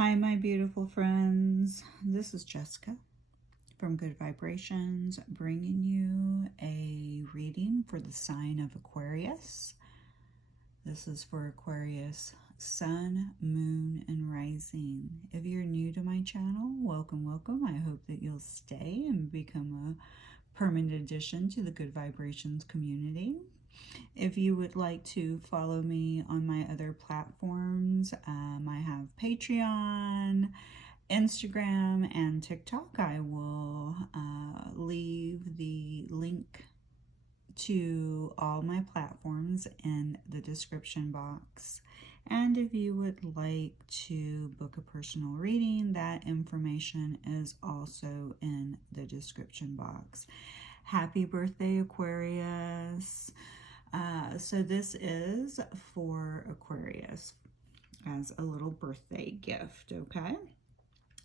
Hi, my beautiful friends. This is Jessica from Good Vibrations, bringing you a reading for the sign of Aquarius. This is for Aquarius Sun, Moon, and Rising. If you're new to my channel, welcome, welcome. I hope that you'll stay and become a permanent addition to the Good Vibrations community. If you would like to follow me on my other platforms, I have Patreon, Instagram, and TikTok. I will leave the link to all my platforms in the description box. And if you would like to book a personal reading, that information is also in the description box. Happy birthday, Aquarius. So this is for Aquarius as a little birthday gift, okay?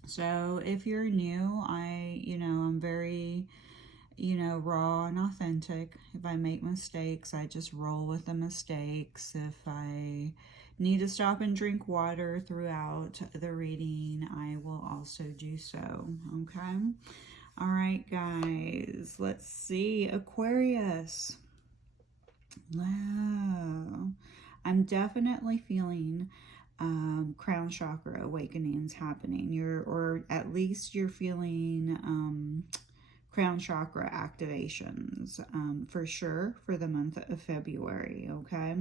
So if you're new, I'm very, raw and authentic. If I make mistakes, I just roll with the mistakes. If I need to stop and drink water throughout the reading, I will also do so, okay? All right, guys, let's see. Aquarius. Wow. I'm definitely feeling crown chakra awakenings happening. Or at least you're feeling crown chakra activations for sure for the month of February, okay?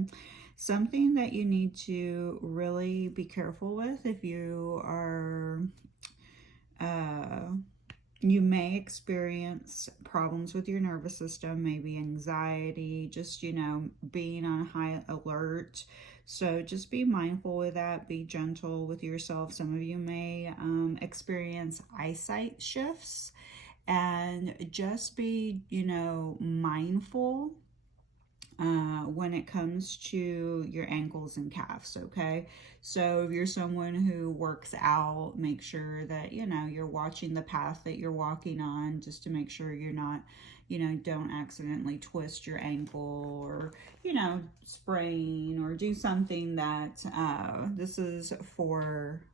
Something that you need to really be careful with if you are you may experience problems with your nervous system, maybe anxiety, just, being on high alert. So just be mindful with that. Be gentle with yourself. Some of you may experience eyesight shifts, and just be, mindful when it comes to your ankles and calves, okay? So if you're someone who works out, make sure that, you're watching the path that you're walking on, just to make sure you're not, don't accidentally twist your ankle or, sprain or do something that, this is for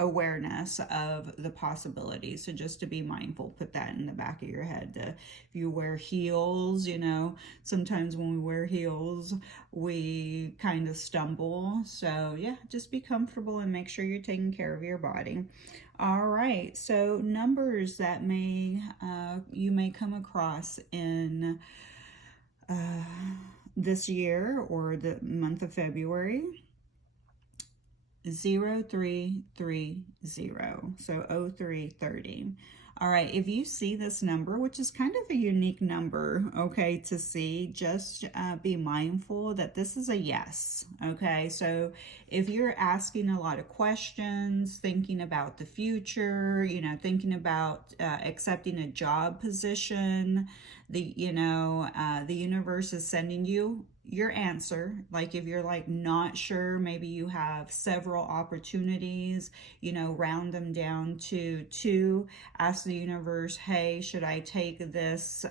awareness of the possibilities. So just to be mindful, put that in the back of your head. If you wear heels, sometimes when we wear heels, we kind of stumble. So yeah, just be comfortable and make sure you're taking care of your body. All right, so numbers that you may come across in this year or the month of February. 0330, so 0330. All right, if you see this number, which is kind of a unique number, okay, to see, just be mindful that this is a yes, okay? So if you're asking a lot of questions, thinking about the future, thinking about accepting a job position, the universe is sending you your answer. Like if you're like not sure, maybe you have several opportunities, round them down to 2. Ask the universe, hey, should I take this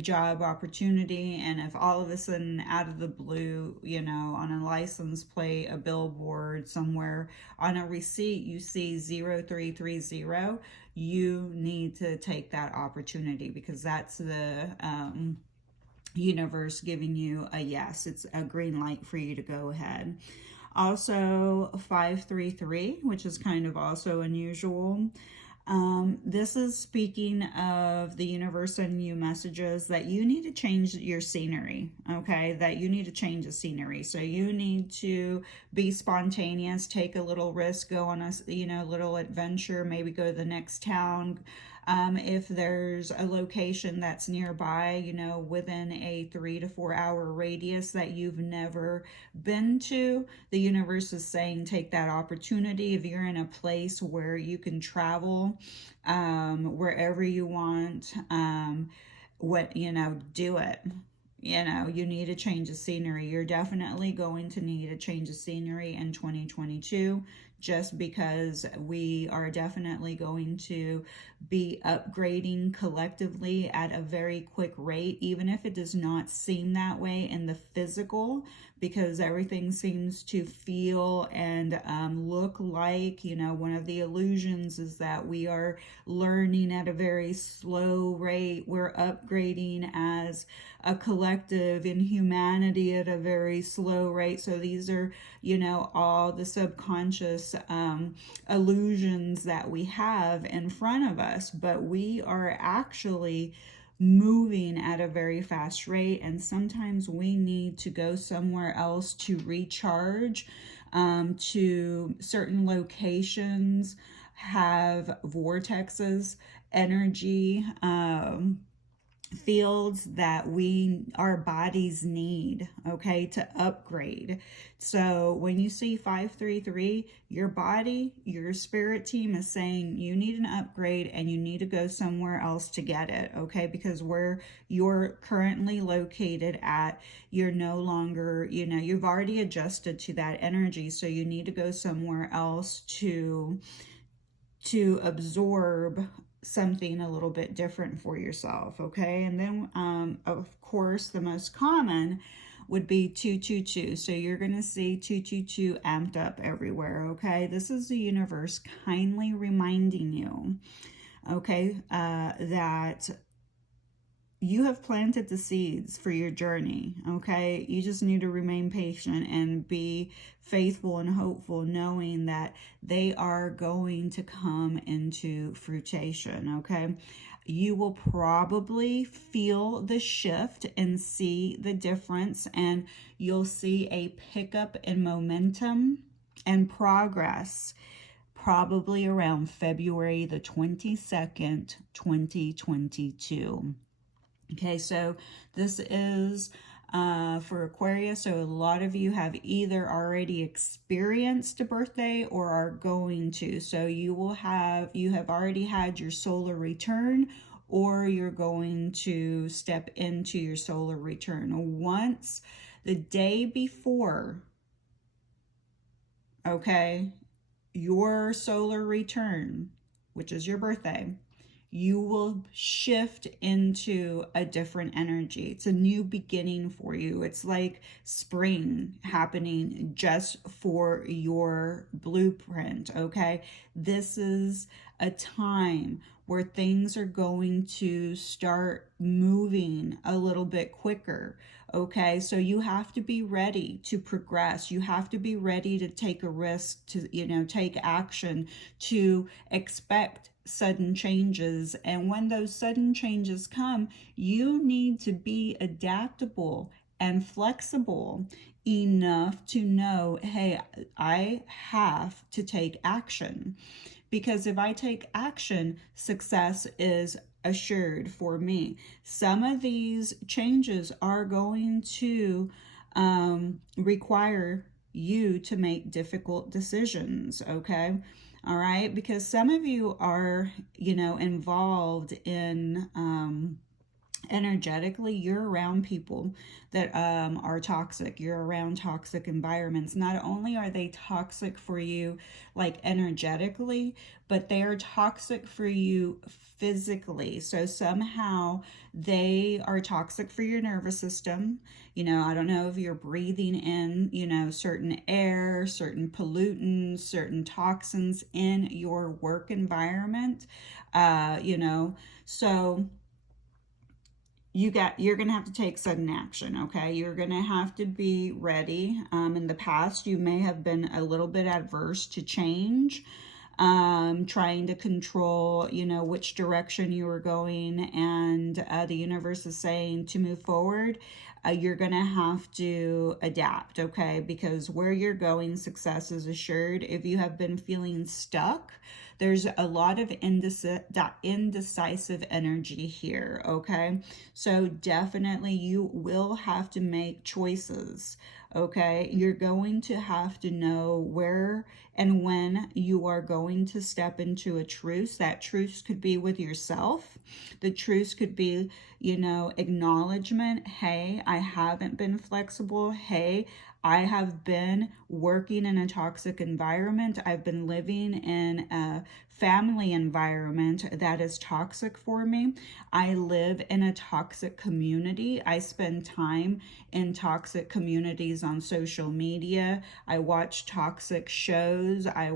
job opportunity? And if all of a sudden out of the blue, on a license plate, a billboard somewhere, on a receipt, you see 0330, you need to take that opportunity, because that's the universe giving you a yes. It's a green light for you to go ahead. Also 533, which is kind of also unusual. This is speaking of the universe sending you messages that you need to change your scenery, okay? That you need to change the scenery. So you need to be spontaneous, take a little risk, go on a, little adventure, maybe go to the next town. If there's a location that's nearby, within a 3 to 4 hour radius that you've never been to, the universe is saying take that opportunity. If you're in a place where you can travel wherever you want, do it. You need to change the scenery. You're definitely going to need a change of scenery in 2022, just because we are definitely going to be upgrading collectively at a very quick rate, even if it does not seem that way in the physical, because everything seems to feel and look like, you know, one of the illusions is that we are learning at a very slow rate. We're upgrading as a collective in humanity at a very slow rate. So these are, you know, all the subconscious illusions that we have in front of us, but we are actually moving at a very fast rate, and sometimes we need to go somewhere else to recharge, to certain locations have vortexes, energy, fields that our bodies need, okay, to upgrade. So when you see 533, your body, your spirit team is saying you need an upgrade and you need to go somewhere else to get it, okay? Because where you're currently located at, you're no longer, you know, you've already adjusted to that energy, so you need to go somewhere else to absorb something a little bit different for yourself, okay? And then of course the most common would be 222. So you're going to see 222 amped up everywhere, okay? This is the universe kindly reminding you, okay, that you have planted the seeds for your journey, okay? You just need to remain patient and be faithful and hopeful, knowing that they are going to come into fruition, okay? You will probably feel the shift and see the difference, and you'll see a pickup in momentum and progress probably around February the 22nd, 2022. Okay, so this is for Aquarius. So a lot of you have either already experienced a birthday or are going to. So you have already had your solar return, or you're going to step into your solar return. Once the day before, okay, your solar return, which is your birthday, you will shift into a different energy. It's a new beginning for you. It's like spring happening just for your blueprint, okay? This is a time where things are going to start moving a little bit quicker, okay? So you have to be ready to progress. You have to be ready to take a risk, to, you know, take action, to expect sudden changes. And when those sudden changes come, you need to be adaptable and flexible enough to know, hey, I have to take action, because if I take action, success is assured for me. Some of these changes are going to require you to make difficult decisions, okay? All right, because some of you are, you know, involved in energetically, you're around people that are toxic. You're around toxic environments. Not only are they toxic for you like energetically, but they are toxic for you physically. So somehow they are toxic for your nervous system. You know, I don't know if you're breathing in, you know, certain air, certain pollutants, certain toxins in your work environment, you know, so you're going to have to take sudden action, okay? You're going to have to be ready. In the past, you may have been a little bit adverse to change, trying to control, you know, which direction you were going, and the universe is saying to move forward. You're going to have to adapt, okay? Because where you're going, success is assured. If you have been feeling stuck, there's a lot of indecisive energy here, okay? So definitely you will have to make choices, okay? You're going to have to know where and when you are going to step into a truce. That truce could be with yourself. The truce could be, you know, acknowledgement. Hey, I haven't been flexible. Hey, I have been working in a toxic environment. I've been living in a family environment that is toxic for me. I live in a toxic community. I spend time in toxic communities on social media. I watch toxic shows. I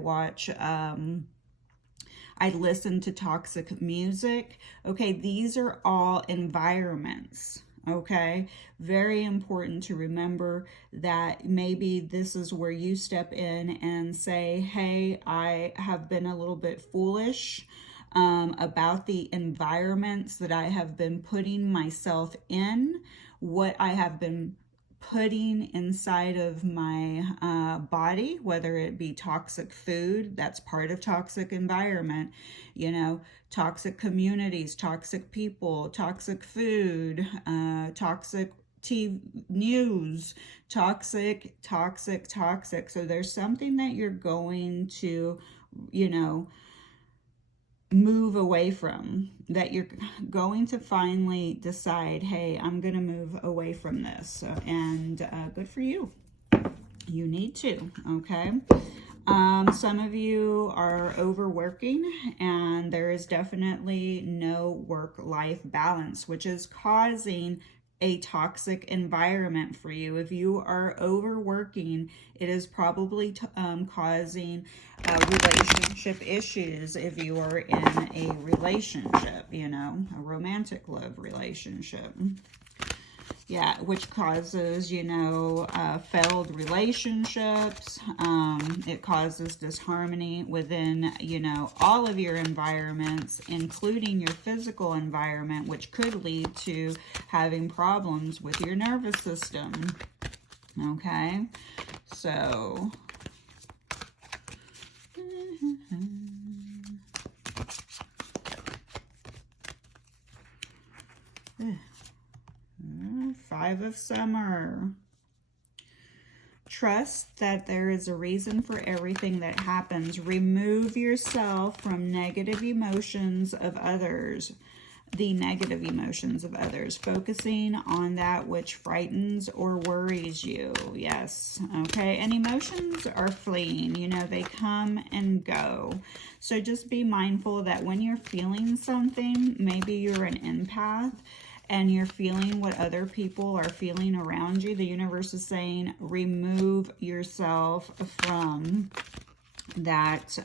listen to toxic music. Okay, these are all environments. Okay, very important to remember that maybe this is where you step in and say, hey, I have been a little bit foolish about the environments that I have been putting myself in, what I have been putting inside of my body, whether it be toxic food, that's part of toxic environment, you know, toxic communities, toxic people, toxic food, toxic TV news, toxic. So there's something that you're going to, you know, move away from, that you're going to finally decide, hey, I'm going to move away from this. And good for you. You need to, okay? Some of you are overworking, and there is definitely no work-life balance, which is causing a toxic environment for you. If you are overworking, it is probably causing relationship issues. If you are in a relationship, you know, a romantic love relationship. Yeah, which causes, you know, failed relationships. It causes disharmony within, you know, all of your environments, including your physical environment, which could lead to having problems with your nervous system. Okay, so... Five of Summer. Trust that there is a reason for everything that happens. Remove yourself from negative emotions of others. The negative emotions of others. Focusing on that which frightens or worries you. Yes. Okay. And emotions are fleeting. You know, they come and go. So just be mindful that when you're feeling something, maybe you're an empath, and you're feeling what other people are feeling around you, the universe is saying, remove yourself from that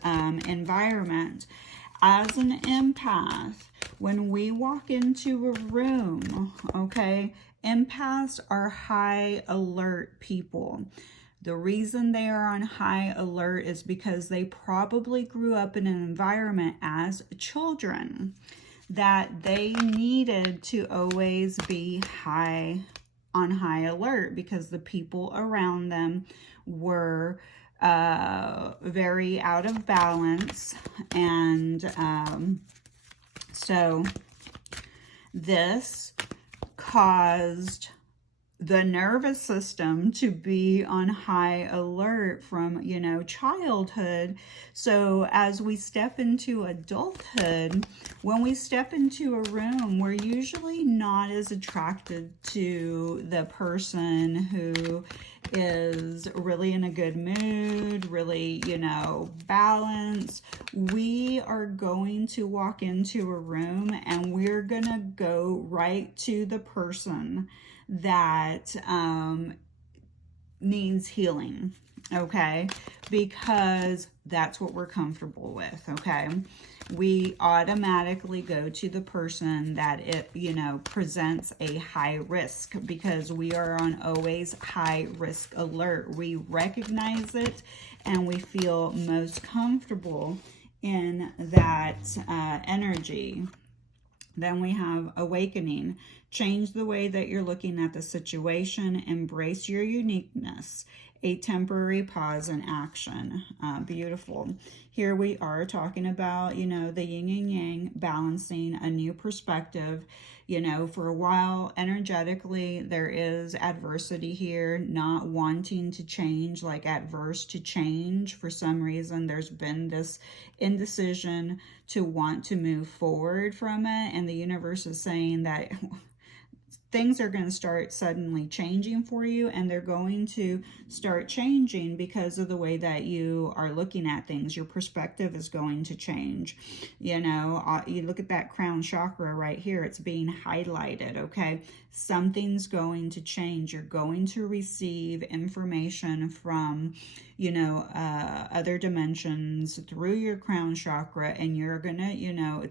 environment. As an empath, when we walk into a room, okay, empaths are high alert people. The reason they are on high alert is because they probably grew up in an environment as children that they needed to always be on high alert because the people around them were very out of balance. And so this caused the nervous system to be on high alert from, you know, childhood. So as we step into adulthood, when we step into a room, we're usually not as attracted to the person who is really in a good mood, really, you know, balanced. We are going to walk into a room and we're gonna go right to the person that needs healing, okay? Because that's what we're comfortable with, okay? We automatically go to the person that it, you know, presents a high risk, because we are on always high risk alert. We recognize it and we feel most comfortable in that energy. Then we have awakening. Change the way that you're looking at the situation. Embrace your uniqueness. A temporary pause in action. Beautiful. Here we are talking about, you know, the yin and yang, balancing a new perspective. You know, for a while, energetically, there is adversity here, not wanting to change, like adverse to change. For some reason, there's been this indecision to want to move forward from it. And the universe is saying that things are going to start suddenly changing for you, and they're going to start changing because of the way that you are looking at things. Your perspective is going to change. You know, you look at that crown chakra right here, it's being highlighted, okay? Something's going to change. You're going to receive information from, you know, other dimensions through your crown chakra, and you're gonna, you know,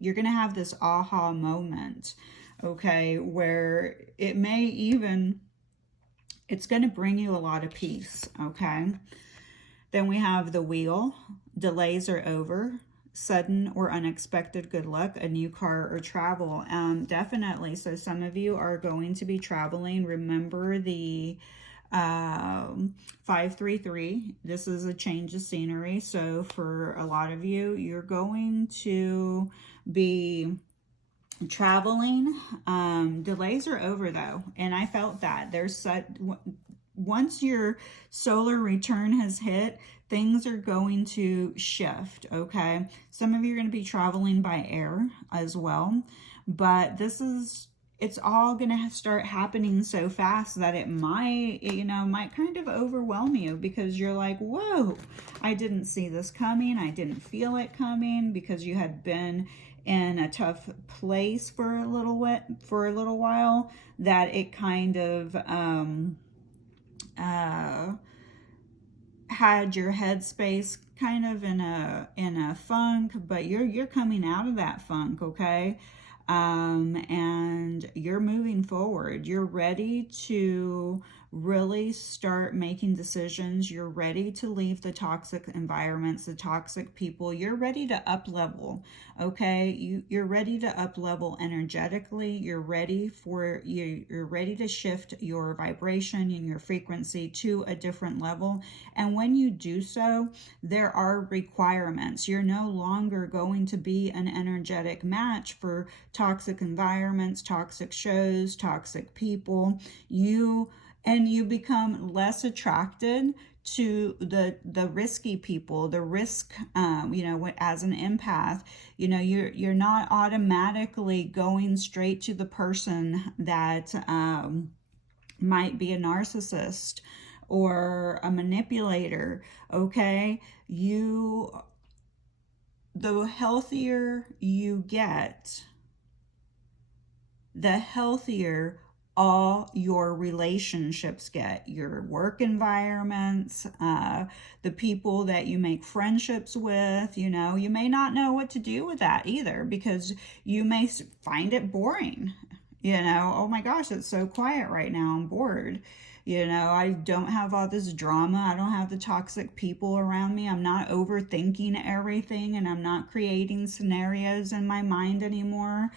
you're gonna have this aha moment, okay, where it may even, it's going to bring you a lot of peace, okay? Then we have the wheel. Delays are over. Sudden or unexpected good luck, a new car or travel. Definitely. So some of you are going to be traveling. Remember the 533. This is a change of scenery. So for a lot of you, you're going to be traveling. Delays are over though, and I felt that there's once your solar return has hit, things are going to shift, okay? Some of you are going to be traveling by air as well, but it's all going to start happening so fast that it might, you know, might kind of overwhelm you, because you're like, whoa, I didn't see this coming. I didn't feel it coming, because you had been in a tough place for a little while, that it kind of had your headspace kind of in a funk, but you're coming out of that funk, okay? And you're moving forward. You're ready to really start making decisions. You're ready to leave the toxic environments, the toxic people. You're ready to up level, okay? You're ready to up level energetically. You're ready to shift your vibration and your frequency to a different level. And when you do so, there are requirements. You're no longer going to be an energetic match for toxic environments, toxic shows, toxic people. You become less attracted to the risky people, the risk, you know, as an empath, you know, you're not automatically going straight to the person that might be a narcissist or a manipulator, okay? The healthier you get, the healthier all your relationships get, your work environments, the people that you make friendships with. You know, you may not know what to do with that either, because you may find it boring. You know, oh my gosh, it's so quiet right now, I'm bored. You know, I don't have all this drama. I don't have the toxic people around me. I'm not overthinking everything, and I'm not creating scenarios in my mind anymore.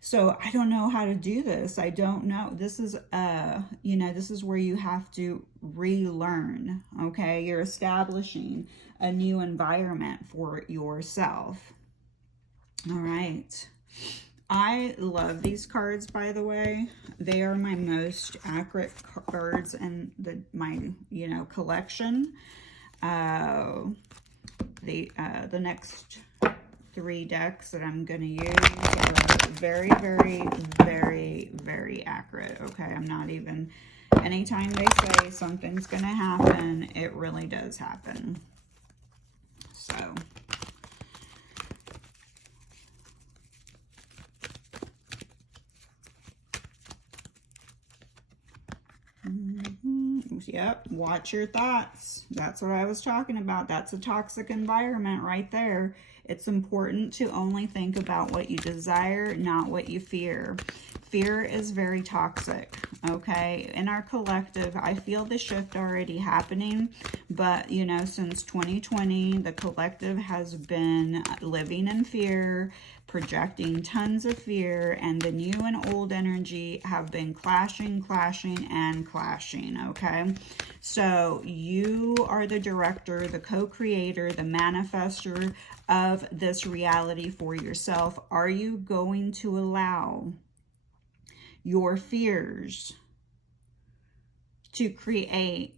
So I don't know how to do this. I don't know. This is, you know, this is where you have to relearn, okay? You're establishing a new environment for yourself. All right. I love these cards, by the way. They are my most accurate cards in my, you know, collection. The next 3 decks that I'm going to use are very, very, very, very accurate, okay? I'm not even, anytime they say something's going to happen, it really does happen. So, yep, watch your thoughts. That's what I was talking about. That's a toxic environment right there. It's important to only think about what you desire, not what you fear. Fear is very toxic, okay? In our collective, I feel the shift already happening, but, you know, since 2020, the collective has been living in fear, projecting tons of fear, and the new and old energy have been clashing, and clashing, okay? So you are the director, the co-creator, the manifester of this reality for yourself. Are you going to allow your fears to create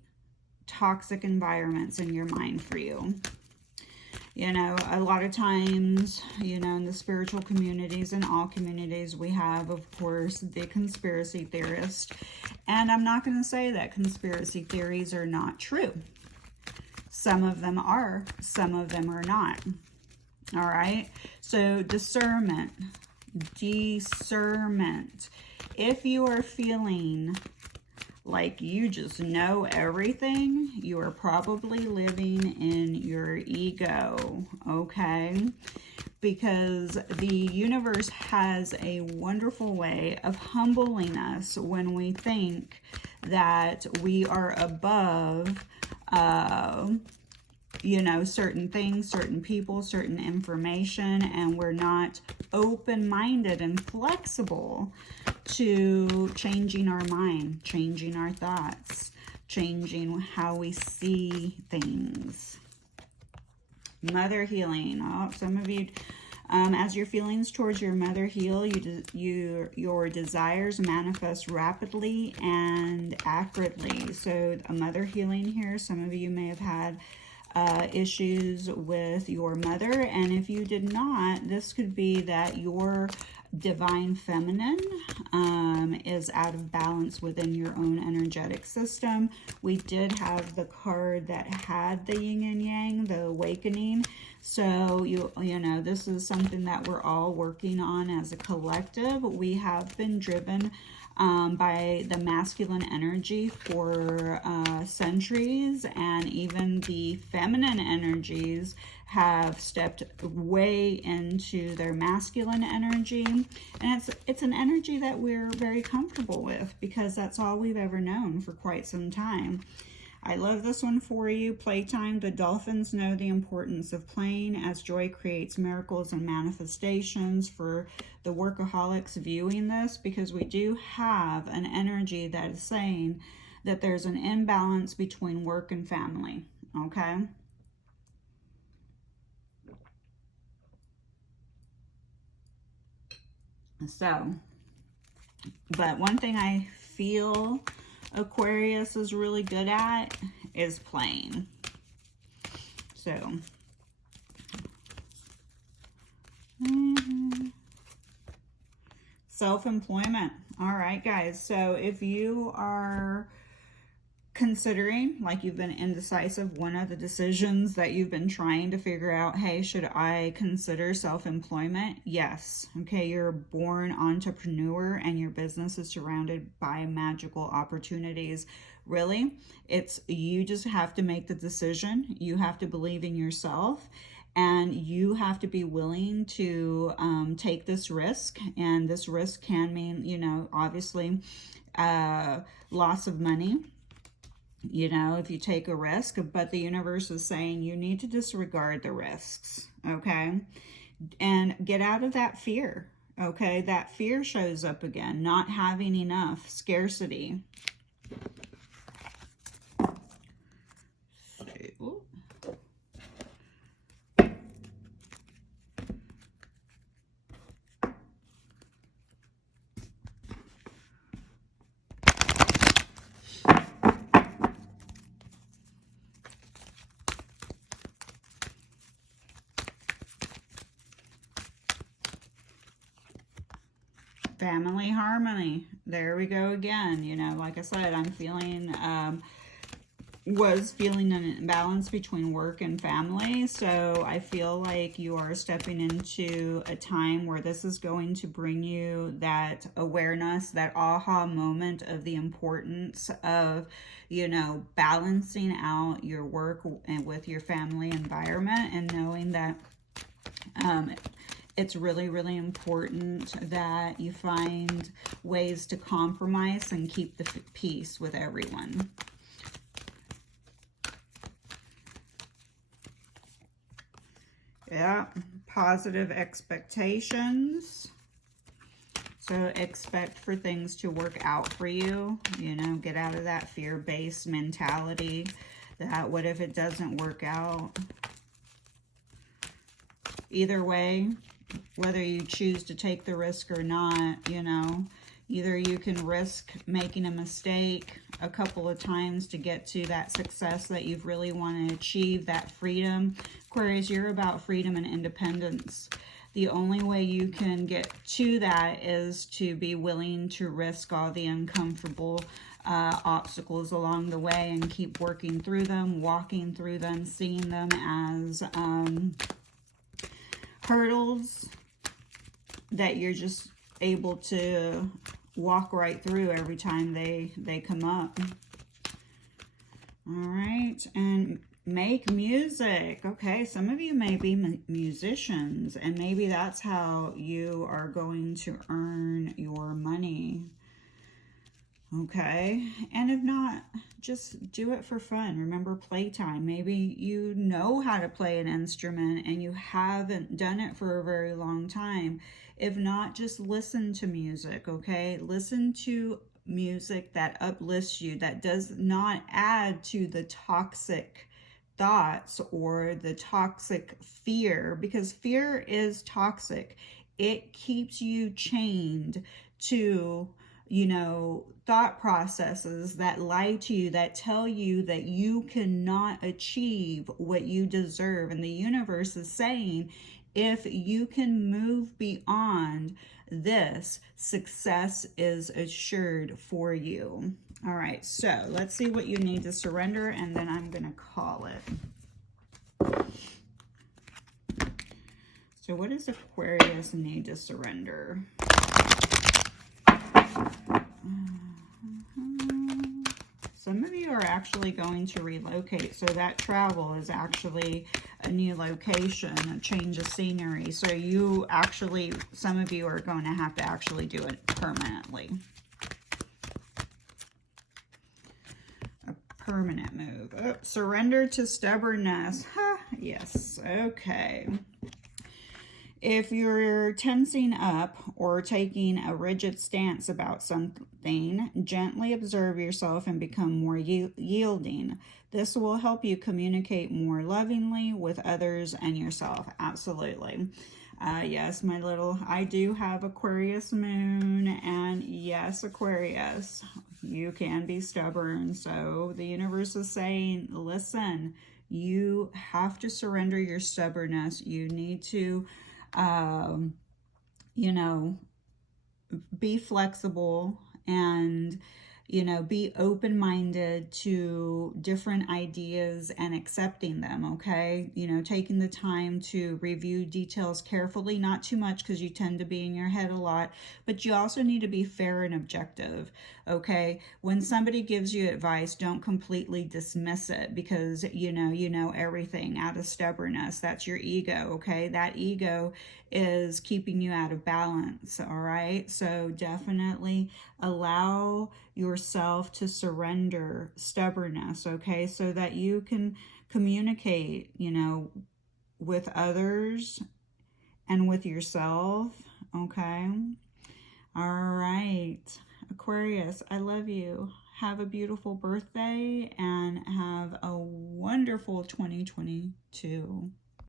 toxic environments in your mind for you? You know, a lot of times, you know, in the spiritual communities and all communities, we have, of course, the conspiracy theorist. And I'm not going to say that conspiracy theories are not true. Some of them are, some of them are not. All right. So discernment. Discernment. If you are feeling like you just know everything, you are probably living in your ego, okay? Because the universe has a wonderful way of humbling us when we think that we are above, you know, certain things, certain people, certain information, and we're not open-minded and flexible to changing our mind, changing our thoughts, changing how we see things. Mother healing. Oh, some of you, as your feelings towards your mother heal, your desires manifest rapidly and accurately. So a mother healing here, some of you may have had issues with your mother, and if you did not, this could be that your divine feminine is out of balance within your own energetic system. We did have the card that had the yin and yang, the awakening. So you know, this is something that we're all working on as a collective. We have been driven by the masculine energy for centuries, and even the feminine energies have stepped way into their masculine energy, and it's an energy that we're very comfortable with because that's all we've ever known for quite some time. I love this one for you. Playtime. The dolphins know the importance of playing as joy creates miracles and manifestations. For the workaholics viewing this, because we do have an energy that is saying that there's an imbalance between work and family, okay? So, but one thing I feel Aquarius is really good at is playing. So, self-employment. All right, guys. So if you are considering, like you've been indecisive, one of the decisions that you've been trying to figure out, hey, should I consider self-employment? Yes. Okay, you're a born entrepreneur and your business is surrounded by magical opportunities. Really, it's, you just have to make the decision. You have to believe in yourself, and you have to be willing to take this risk. And this risk can mean, you know, obviously loss of money, you know, if you take a risk, but the universe is saying you need to disregard the risks, okay? And get out of that fear, okay? That fear shows up again, not having enough, scarcity. Family harmony. There we go again. You know, like I said, I'm feeling, was feeling an imbalance between work and family. So I feel like you are stepping into a time where this is going to bring you that awareness, that aha moment of the importance of, you know, balancing out your work and with your family environment, and knowing that it's really, really important that you find ways to compromise and keep the peace with everyone. Yeah, positive expectations. So expect for things to work out for you. You know, get out of that fear-based mentality that what if it doesn't work out? Either way, whether you choose to take the risk or not, you know, Either you can risk making a mistake a couple of times to get to that success that you've really want to achieve, that freedom. Aquarius, you're about freedom and independence. The only way you can get to that is to be willing to risk all the uncomfortable obstacles along the way and keep working through them, walking through them, seeing them as hurdles that you're just able to walk right through every time they come up. All right, and make music. Okay, some of you may be musicians, and maybe that's how you are going to earn your money. Okay, and if not, just do it for fun. Remember, playtime. Maybe you know how to play an instrument and you haven't done it for a very long time. If not, just listen to music, okay? Listen to music that uplifts you, that does not add to the toxic thoughts or the toxic fear, because fear is toxic. It keeps you chained to, you know, thought processes that lie to you, that tell you that you cannot achieve what you deserve. And the universe is saying, if you can move beyond this, success is assured for you. All right, so let's see what you need to surrender, and then I'm going to call it. So what does Aquarius need to surrender? Some of you are actually going to relocate, so that travel is actually a new location, a change of scenery. So you actually, some of you are going to have to actually do it permanently. A permanent move. Oh, surrender to stubbornness. Huh, yes, okay. If you're tensing up or taking a rigid stance about something, gently observe yourself and become more yielding. This will help you communicate more lovingly with others and yourself. Absolutely. Yes, my little, I do have Aquarius moon, and yes, Aquarius, you can be stubborn. So the universe is saying, listen, you have to surrender your stubbornness. You need to you know, be flexible and, you know, be open-minded to different ideas and accepting them, okay? You know, taking the time to review details carefully, not too much because you tend to be in your head a lot, but you also need to be fair and objective, okay? When somebody gives you advice, don't completely dismiss it because, you know everything out of stubbornness. That's your ego, okay? That ego is keeping you out of balance, all right? So definitely allow yourself to surrender stubbornness, okay? So that you can communicate, you know, with others and with yourself, okay? All right, Aquarius, I love you. Have a beautiful birthday and have a wonderful 2022.